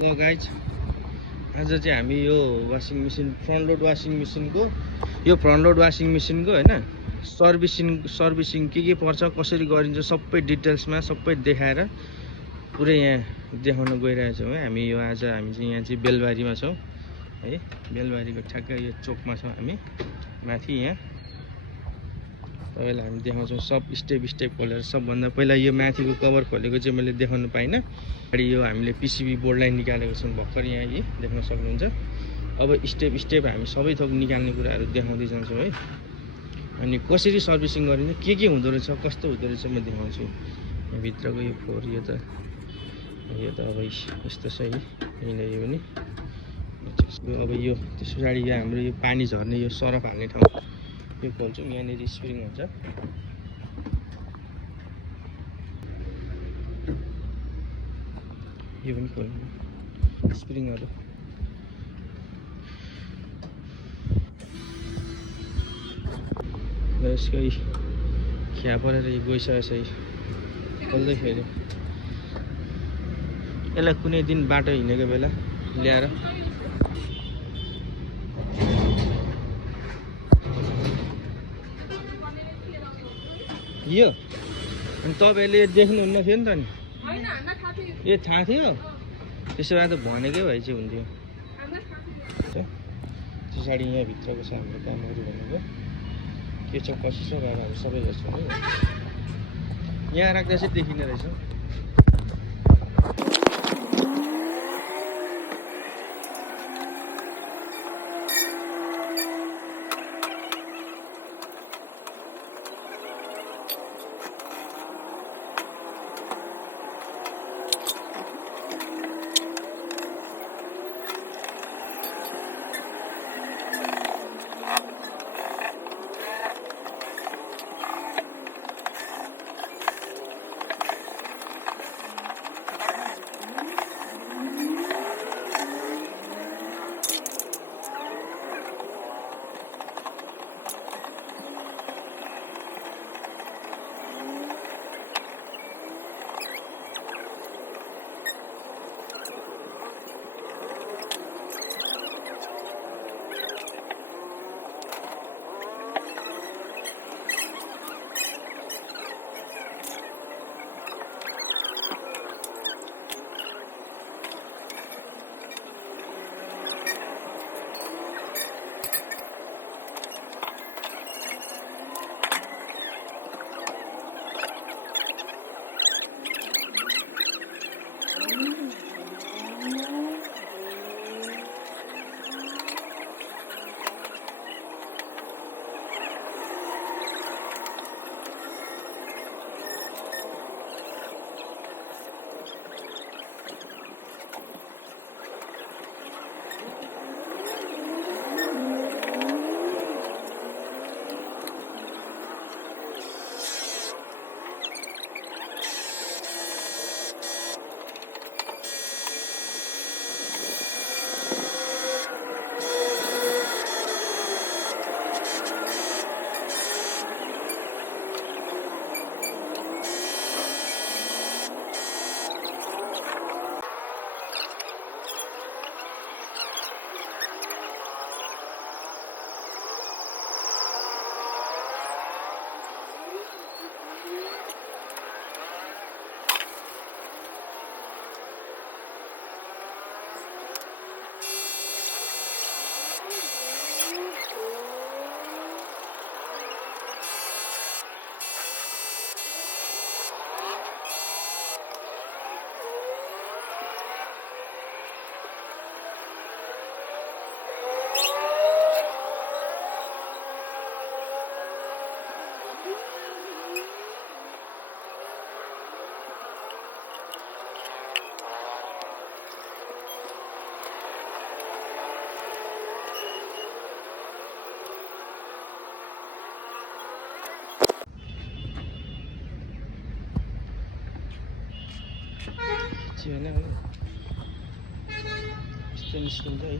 ल गाइज आज चाहिँ हामी यो washing machine front load washing मेसिनको होइन सर्भिसिङ के पर्छ कसरी गरिन्छ सबै डिटेल्समा सबै देखाएर पुरै यहाँ देखाउन गइरहेको छौँ है। हामी चाहिँ यहाँ चाहिँ बेलबारीमा छौँ है। बेलबारीको ठ्याक्कै यो चोकमा छौँ हामी माथि यहाँ। तपाईँलाई हामी देखाउँछौँ सब स्टेप खोलेर। सबभन्दा पहिला यो माथिको कभर खोलेको चाहिँ मैले देखाउनु पाइनँ। अगाडि यो हामीले पिसिबी बोर्डलाई निकालेको छौँ भर्खर यहाँ यी देख्न सक्नुहुन्छ। अब स्टेप हामी सबै थोक निकाल्ने कुराहरू देखाउँदै जान्छौँ है। अनि कसरी सर्भिसिङ गरिन्छ के हुँदो रहेछ कस्तो हुँदो रहेछ म देखाउँछु। यहाँभित्रको यो फ्लोर यो त अब यस्तो छ है। यहीँनिर पनि अब यो त्यस पछाडि यहाँ हाम्रो यो पानी झर्ने यो सरफ हाल्ने ठाउँ यो खोल्छौँ। यहाँनिर स्प्रिङ हुन्छ। यो पनि खोल्नु स्प्रिङहरू। र यसकै खिया परेर यो गइसकेको छ खोल्दै फेरि। यसलाई कुनै दिन बाटो हिँडेको बेला ल्याएर यो अनि तपाईँहरूले देख्नुहुन्न थियो नि त नि। ए थाहा थियो त्यसो भए त भनेकै भए चाहिँ हुन्थ्यो। पछाडि यहाँभित्रको छ हाम्रो कामहरू भनेको के छ कसो छ भनेर हामी सबै हेर्छौँ है। यहाँ राख्दा चाहिँ देखिने रहेछ। होइन यस्तो निस्किन्छ है।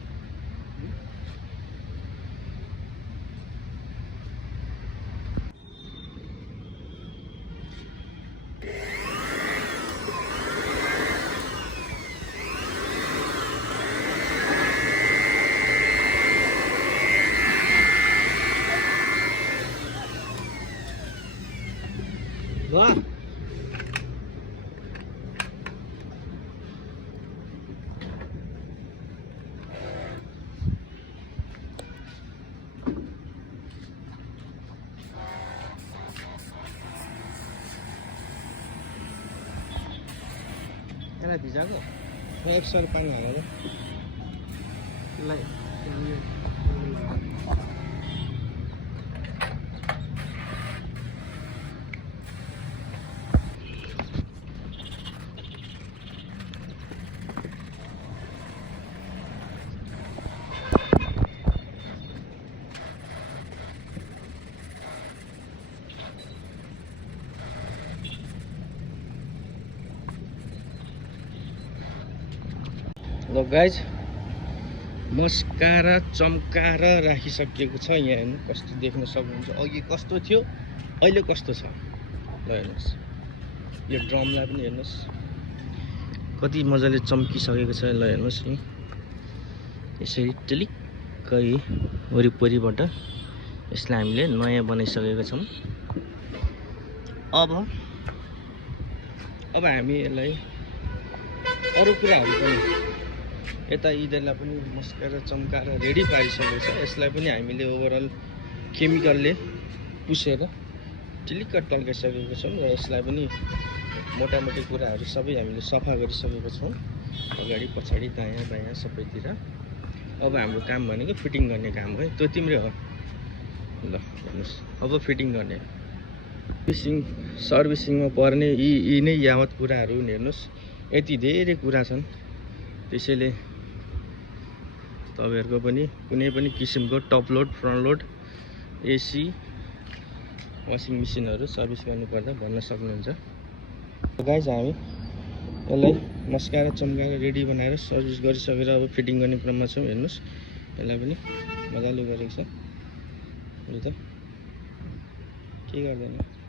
यसलाई भिजाएको एक सर पानी हालेर यसलाई ल गाइज मस्काएर चम्काएर राखिसकेको छ। यहाँ हेर्नु कस्तो देख्न सक्नुहुन्छ। अघि कस्तो थियो अहिले कस्तो छ। ल हेर्नुहोस् यो ड्रमलाई पनि हेर्नुहोस् कति मजाले चम्किसकेको छ। ल हेर्नुहोस् नि यसरी टिलिक्कै वरिपरिबाट यसलाई हामीले नयाँ बनाइसकेका छौँ। अब हामी यसलाई अरू कुराहरू पनि यता यिनीहरूलाई पनि मस्काएर चम्काएर रेडी पारिसकेको छ। यसलाई पनि हामीले ओभरअल केमिकलले पुसेर टिलिक्क टल्काइसकेको छौँ र यसलाई पनि मोटामोटी कुराहरू सबै हामीले सफा गरिसकेको छौँ, अगाडि पछाडि दायाँ बायाँ सबैतिर। अब हाम्रो काम भनेको फिटिङ गर्ने काम है। त्यो तिम्रै हो। ल हेर्नुहोस् अब फिटिङ गर्ने सर्भिसिङमा पर्ने यी नै यावत कुराहरू हेर्नुहोस्। यति धेरै कुरा छन्। त्यसैले तपाईँहरूको पनि कुनै पनि किसिमको top load front load AC washing मेसिनहरू सर्भिस गर्नुपर्दा भन्न सक्नुहुन्छ। गाइज हामी यसलाई मस्काएर चम्काएर रेडी बनाएर सर्भिस गरिसकेर अब फिटिङ गर्ने क्रममा छौँ। हेर्नुहोस् यसलाई पनि मजाले गरेको छ। यो त के गर्दैन।